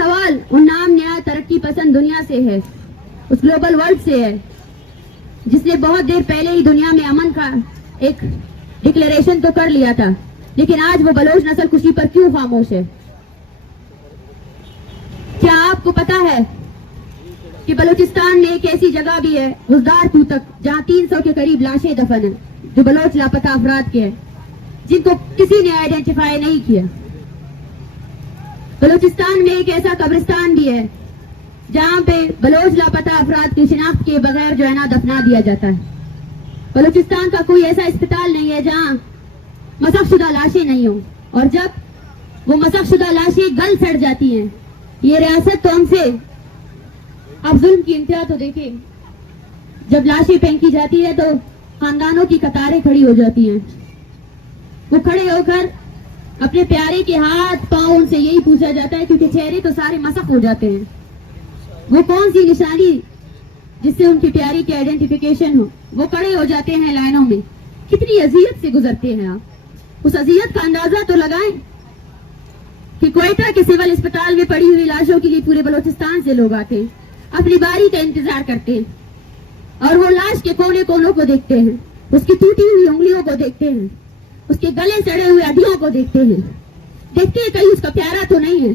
سوال ان نام نہاد ترقی پسند دنیا سے ہے, اس گلوبل ورلڈ سے ہے جس نے بہت دیر پہلے ہی دنیا میں امن کا ایک ڈکلیریشن تو کر لیا تھا, لیکن آج وہ بلوچ نسل کشی پر کیوں خاموش ہے؟ کیا آپ کو پتا ہے کہ بلوچستان میں ایک ایسی جگہ بھی ہے غزدار تک جہاں 300 کے قریب لاشیں دفن ہیں جو بلوچ لاپتہ افراد کے ہیں, جن کو کسی نے آئیڈینٹیفائی نہیں کیا. بلوچستان میں ایک ایسا قبرستان بھی ہے جہاں پہ بلوچ لاپتہ افراد کی شناخت کے بغیر جو ہے نا دفنا دیا جاتا ہے. بلوچستان کا کوئی ایسا اسپتال نہیں ہے جہاں مسخ شدہ لاشیں نہیں ہوں, اور جب وہ مسخ شدہ لاشیں گل سڑ جاتی ہیں, یہ ریاست تو ہم سے اب ظلم کی انتہا تو دیکھیں. جب لاشیں پھینکی جاتی ہے تو خاندانوں کی قطاریں کھڑی ہو جاتی ہیں, وہ کھڑے ہو کر اپنے پیارے کے ہاتھ پاؤں ان سے یہی پوچھا جاتا ہے, کیونکہ چہرے تو سارے مسخ ہو جاتے ہیں, وہ کون سی نشانی جس سے ان کی پیاری کی آئیڈینٹیفیکیشن ہو. وہ کھڑے ہو جاتے ہیں لائنوں میں, کتنی اذیت سے گزرتے ہیں آپ. اس اذیت کا اندازہ تو لگائیں کہ کوئٹہ کے سول اسپتال میں پڑی ہوئی لاشوں کے لیے پورے بلوچستان سے لوگ آتے ہیں, اپنی باری کا انتظار کرتے ہیں, اور وہ لاش کے کونے کونوں کو دیکھتے ہیں, اس کی ٹوٹی ہوئی انگلیوں کو دیکھتے ہیں, اس کے گلے سڑے ہوئے ہڈیوں کو دیکھتے ہیں, دیکھتے ہیں کہیں اس کا پیارا تو نہیں ہے.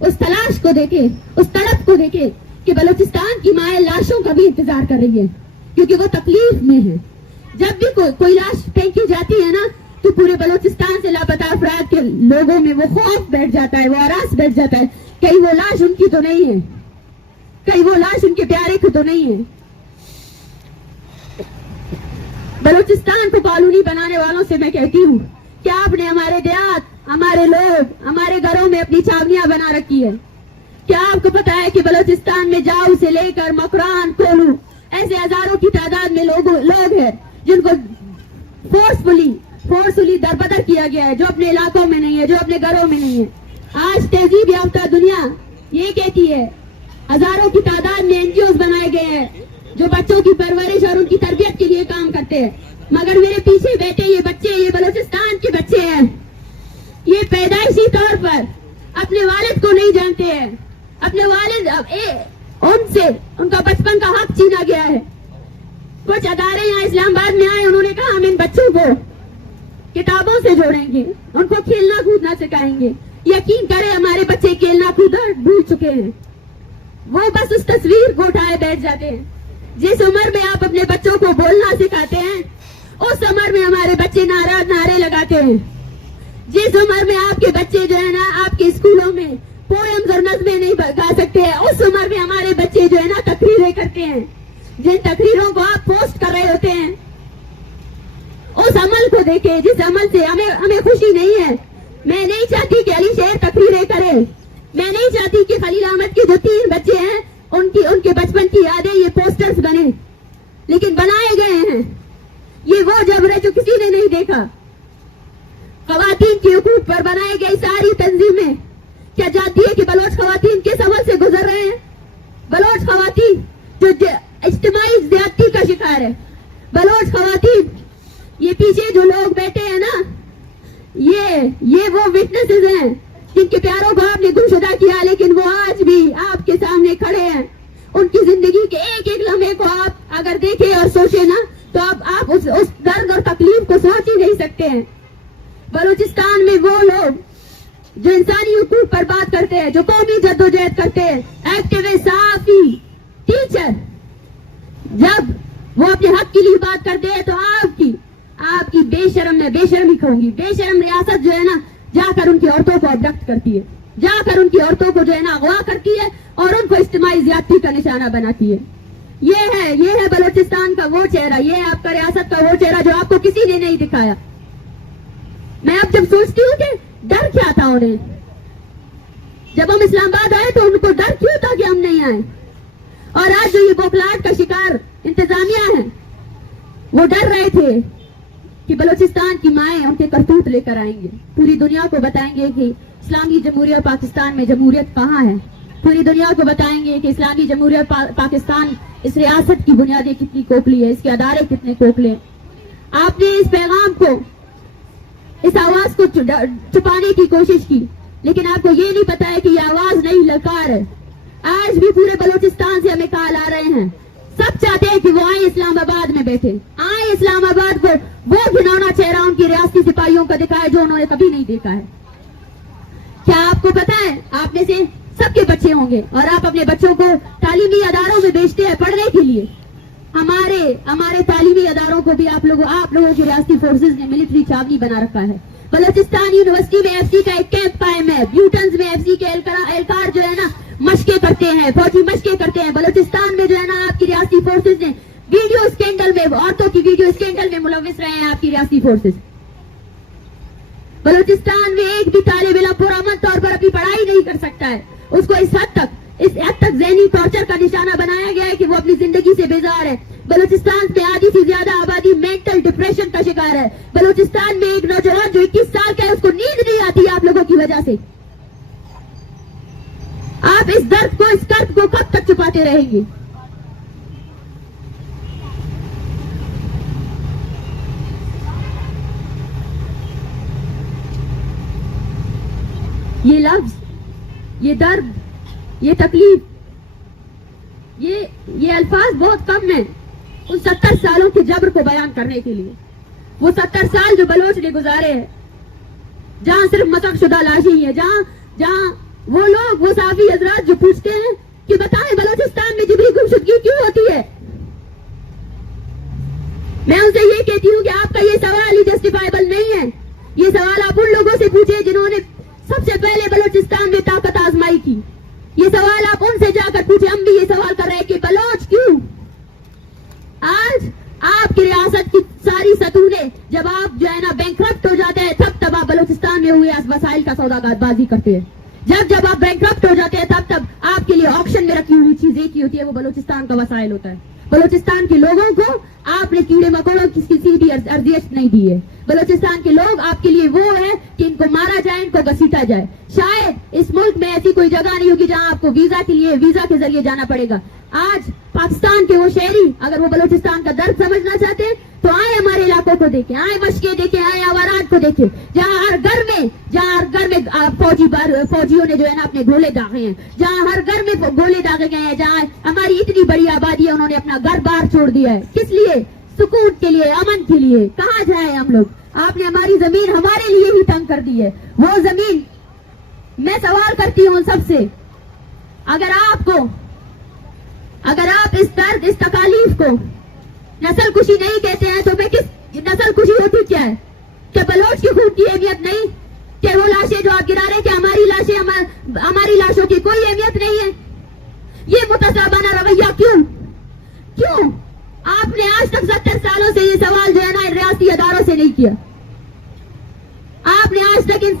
اس تلاش کو دیکھے, اس تڑپ کو دیکھے کہ بلوچستان کی مائیں لاشوں کا بھی انتظار کر رہی ہے, کیونکہ وہ تکلیف میں ہے. جب بھی کوئی لاش پھینکی جاتی ہے نا تو پورے بلوچستان سے لاپتہ افراد کے لوگوں میں وہ خوف بیٹھ جاتا ہے, وہ ہراس بیٹھ جاتا ہے, کہیں وہ لاش ان کی تو نہیں ہے, کہیں وہ لاش ان کے پیارے کی تو نہیں ہے. بلوچستان کو کالونی بنانے والوں سے میں کہتی ہوں کہ آپ نے ہمارے دیہات, ہمارے لوگ, ہمارے گھروں میں اپنی چھاونیاں بنا رکھی ہے. کیا آپ کو پتا ہے کہ بلوچستان میں جاؤ سے لے کر مکران, کولو ایسے ہزاروں کی تعداد میں لوگ ہیں جن کو فورسفلی دربدر کیا گیا ہے, جو اپنے علاقوں میں نہیں ہے, جو اپنے گھروں میں نہیں ہے. آج تہذیب یافتہ دنیا یہ کہتی ہے, ہزاروں کی تعداد میں NGOs بنائے گئے ہیں جو بچوں کی پرورش اور ان کی تربیت کے لیے کام کرتے ہیں, مگر میرے پیچھے بیٹھے یہ بچے, یہ بلوچستان کے بچے ہیں, یہ پیدائشی طور پر اپنے والد کو نہیں جانتے ہیں, اپنے والد ان سے ان کا بچپن کا حق چھینا گیا ہے. کچھ ادارے یہاں اسلام آباد میں آئے, انہوں نے کہا ہم ان بچوں کو کتابوں سے جوڑیں گے, ان کو کھیلنا کودنا سکھائیں گے. یقین کرے ہمارے بچے کھیلنا کودنا بھول چکے ہیں, وہ بس اس تصویر کو اٹھائے بیٹھ جاتے ہیں. جس عمر میں آپ اپنے بچوں کو بولنا سکھاتے ہیں اس عمر میں ہمارے بچے نعرے لگاتے ہیں. جس عمر میں آپ کے بچے جو ہے نا آپ کے اسکولوں میں پوئمز اور نظمیں نہیں گا سکتے ہیں, اس عمر میں ہمارے بچے جو ہے نا تقریریں کرتے ہیں. جن تقریروں کو آپ پوسٹ کر رہے ہوتے ہیں اس عمل کو دیکھیں جس عمل سے ہمیں خوشی نہیں ہے. میں نہیں چاہتی کہ علی شیر تقریریں کرے, میں نہیں چاہتی کہ خلیل احمد کے جو 3 بچے ہیں ان کے بچپن کی یادیں یہ پوسٹرز بنے, لیکن بنائے گئے ہیں. یہ وہ جبر ہے جو کسی نے نہیں دیکھا. خواتین کے حقوق پر بنائی گئی ساری تنظیمیں کیا جانتی ہے کہ بلوچ خواتین کس عمل سے گزر رہے ہیں؟ بلوچ خواتین جو اجتماعی زیادتی کا شکار ہے, بلوچ خواتین, یہ پیچھے جو لوگ بیٹھے ہیں نا یہ وہ وٹنسز ہیں جن کے پیاروں کو آپ نے گمشدہ کیا, لیکن وہ آج بھی آپ کے سامنے کھڑے ہیں. ان کی زندگی کے ایک ایک لمحے کو آپ اگر دیکھیں اور سوچیں نا تو آپ اس درد اور تکلیف کو سوچ ہی نہیں سکتے ہیں. بلوچستان میں وہ لوگ جو انسانی حقوق پر بات کرتے ہیں, جو قومی جدوجہد کرتے ہیں, ایکٹیوسٹ, صحافی, ٹیچر, جب وہ اپنے حق کے لیے بات کرتے ہیں تو آپ کی بے شرمی کہوں گی, بے شرم ریاست جو ہے نا جا کر ان کی عورتوں کو ابڈکٹ کرتی ہے, جا کر ان کی عورتوں کو جو ہے نا اغوا کرتی ہے اور ان کو اجتماعی زیادتی کا نشانہ بناتی ہے. یہ ہے بلوچستان کا وہ چہرہ, یہ ہے آپ کا ریاست کا وہ چہرہ جو آپ کو کسی نے نہیں دکھایا. میں اب جب سوچتی ہوں کہ ڈر کیا تھا انہیں, جب ہم اسلام آباد آئے تو ان کو ڈر کیوں تھا کہ ہم نہیں آئے, اور آج جو یہ بوکھلاہٹ کا شکار انتظامیہ ہے وہ ڈر رہے تھے کہ بلوچستان کی مائیں ان کے کرتوت لے کر آئیں گے, پوری دنیا کو بتائیں گے کہ اسلامی جمہوریہ پاکستان میں جمہوریت کہاں ہے, پوری دنیا کو بتائیں گے کہ اسلامی جمہوریہ پاکستان اس ریاست کی بنیادیں کتنی کھوکھلی ہے, اس کے ادارے کتنے کھوکھلے. آپ نے اس پیغام کو, اس آواز کو چھپانے کی کوشش کی, لیکن آپ کو یہ نہیں پتا ہے کہ یہ آواز نہیں للکار ہے. آج بھی پورے بلوچستان سے ہمیں کال آ رہے ہیں, سب چاہتے ہیں کہ وہ آئیں اسلام آباد میں بیٹھے, آئیں اسلام آباد پر وہ گھناؤنا چہرہ ان کی ریاستی سپاہیوں کا دکھائے جو انہوں نے کبھی نہیں دیکھا ہے. کیا آپ کو پتا ہے, آپ میں سے سب کے بچے ہوں گے اور آپ اپنے بچوں کو تعلیمی اداروں میں بھیجتے ہیں پڑھنے کے لیے. ہمارے تعلیمی اداروں کو بھی آپ لوگوں کی ریاستی فورسز نے ملٹری چھاونی بنا رکھا ہے. بلوچستان یونیورسٹی میں ایف سی کا ایک کیمپ قائم ہے. بیوٹنز میں ایف سی کے اہلکار جو ہے نا مشقیں کرتے ہیں, فوجی مشقیں کرتے ہیں. بلوچستان میں جو ہے نا آپ کی ریاستی فورسز نے ویڈیو اسکینڈل میں, عورتوں کی ویڈیو اسکینڈل میں ملوث رہے ہیں آپ کی ریاستی فورسز. بلوچستان میں ایک بھی طالب علم پرامن طور پر اپنی پڑھائی نہیں کر سکتا ہے. اس کو اس حد تک ذہنی ٹارچر کا نشانہ بنایا گیا ہے کہ وہ اپنی زندگی سے بیزار ہے. بلوچستان میں آدھی سے زیادہ آبادی مینٹل ڈپریشن کا شکار ہے. بلوچستان میں ایک نوجوان جو 21 سال کا ہے اس کو نیند نہیں آتی آپ لوگوں کی وجہ سے. آپ اس درد کو, اس کرب کو کب تک چھپاتے رہیں گے؟ یہ لفظ, یہ درد, یہ تکلیف, یہ الفاظ بہت کم ہیں ان 70 سالوں کے جبر کو بیان کرنے کے لیے. وہ 70 سال جو بلوچ نے گزارے ہیں, جہاں صرف مسخ شدہ لاشیں ہی ہیں, جہاں وہ لوگ, وہ صحافی حضرات جو پوچھتے ہیں کہ بتائیں بلوچستان میں جبری گمشدگی کیوں ہوتی ہے, میں ان سے یہ کہتی ہوں کہ آپ کا یہ سوال ہی جسٹیفائبل نہیں ہے. یہ سوال آپ ان لوگوں سے پوچھیں جنہوں نے سب سے پہلے بلوچستان میں طاقت آزمائی کی. یہ سوال آپ ان سے جا کر پوچھیں. ہم بھی یہ سوال کر رہے ہیں کہ بلوچ کیوں؟ آج آپ کی ریاست کی ساری ستونیں جب آپ جو ہے نا بینکرپٹ ہو جاتے ہیں تب آپ بلوچستان میں ہوئے وسائل کا سودا بازی کرتے ہیں. جب آپ بینکرپٹ ہو جاتے ہیں تب آپ کے لیے آکشن میں رکھی ہوئی چیز ایک ہی ہوتی ہے, وہ بلوچستان کا وسائل ہوتا ہے. بلوچستان کے لوگوں کو آپ نے کیڑے مکوڑوں کی کسی بھی ارزیش نہیں دی ہے. بلوچستان کے لوگ آپ کے لیے وہ ہے کہ ان کو مارا جائے, ان کو گھسیٹا جائے. شاید اس ملک میں ایسی کوئی جگہ نہیں ہوگی جہاں آپ کو ویزا کے ذریعے جانا پڑے گا. آج پاکستان کے وہ شہری اگر وہ بلوچستان کا درد سمجھنا چاہتے ہیں تو آئے ہمارے علاقوں کو دیکھیں, آئے مشقیں دیکھیں, آئے آوارات کو دیکھیں, جہاں ہر گھر میں فوجیوں نے جو ہے نا اپنے گولے داغے ہیں, جہاں ہر گھر میں گولے داغے گئے ہیں, جہاں ہماری اتنی بڑی آبادی ہے انہوں نے اپنا گھر بار چھوڑ دیا ہے. کس لیے؟ سکون کے لیے, امن کے لیے. کہاں جائیں ہم لوگ؟ آپ نے ہماری زمین ہمارے لیے ہی تنگ کر دی ہے. وہ زمین, میں سوال کرتی ہوں سب سے, اگر آپ اس درد, اس تکالیف کو نسل کشی نہیں کہتے ہیں تو میں کس نسل کشی ہوتی کیا ہے؟ کہ بلوچ کی خون کی اہمیت نہیں؟ کہ وہ لاشیں جو آپ گرا رہے ہیں کہ ہماری لاشوں کی کوئی اہمیت نہیں ہے؟ یہ متصابانہ رویہ کیوں؟ آپ نے آج تک 70 سالوں سے یہ سوال جو ہے نا ریاستی اداروں سے نہیں کیا. آپ نے آج تک ان